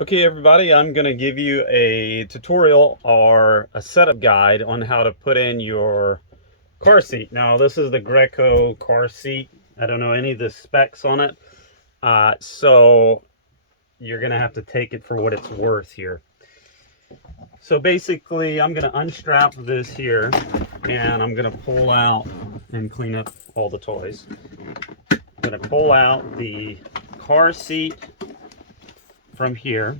Okay everybody, I'm going to give you a tutorial or a setup guide on how to put in your car seat. Now this is the Greco car seat. I don't know any of the specs on it, so you're going to have to take it for what it's worth here. So basically I'm going to unstrap this here and I'm going to pull out and clean up all the toys. I'm going to pull out the car seat from here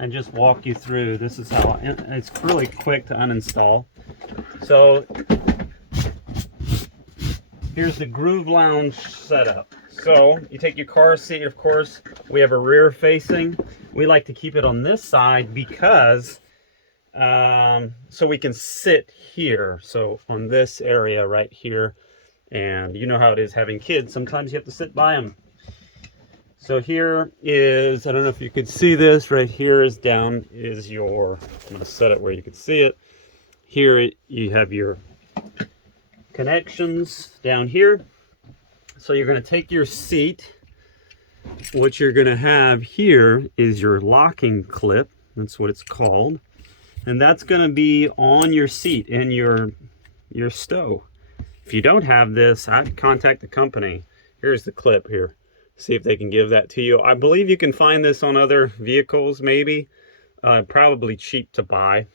and just walk you through. This is how it's really quick to uninstall. So here's the Groove Lounge setup. So you take your car seat, of course, we have a rear facing. We like to keep it on this side because so we can sit here. So on this area right here, and you know how it is having kids. Sometimes you have to sit by them. So here is, I don't know if you could see this, right here is down is your, I'm going to set it where you can see it. Here you have your connections down here. So you're going to take your seat. What you're going to have here is your locking clip. That's what it's called. And that's going to be on your seat in your stow. If you don't have this, I'd contact the company. Here's the clip here. See if they can give that to you. I believe you can find this on other vehicles, maybe. Probably cheap to buy,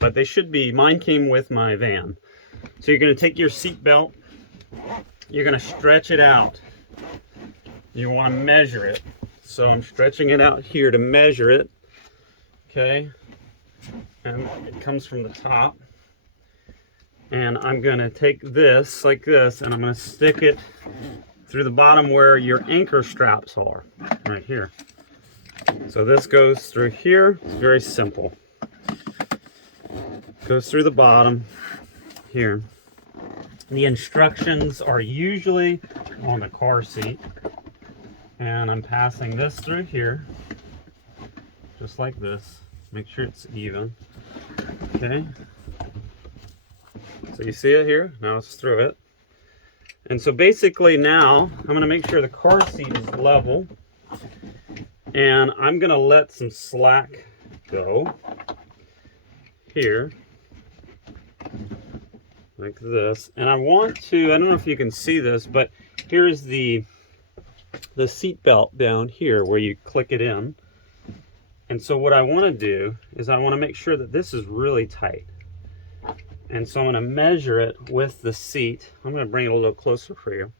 but they should be. Mine came with my van. So you're going to take your seat belt, you're going to stretch it out. You want to measure it. So I'm stretching it out here to measure it. Okay, and it comes from the top. And I'm going to take this like this, and I'm going to stick it through the bottom where your anchor straps are, right here. So this goes through here. It's very simple. Goes through the bottom here. The instructions are usually on the car seat, and I'm passing this through here, just like this. Make sure it's even. Okay. So you see it here? Now it's through it. And so basically now I'm going to make sure the car seat is level, and I'm going to let some slack go here like this. And I want to, I don't know if you can see this, but here's the seat belt down here where you click it in. And so what I want to do is I want to make sure that this is really tight. And so I'm going to measure it with the seat. I'm going to bring it a little closer for you.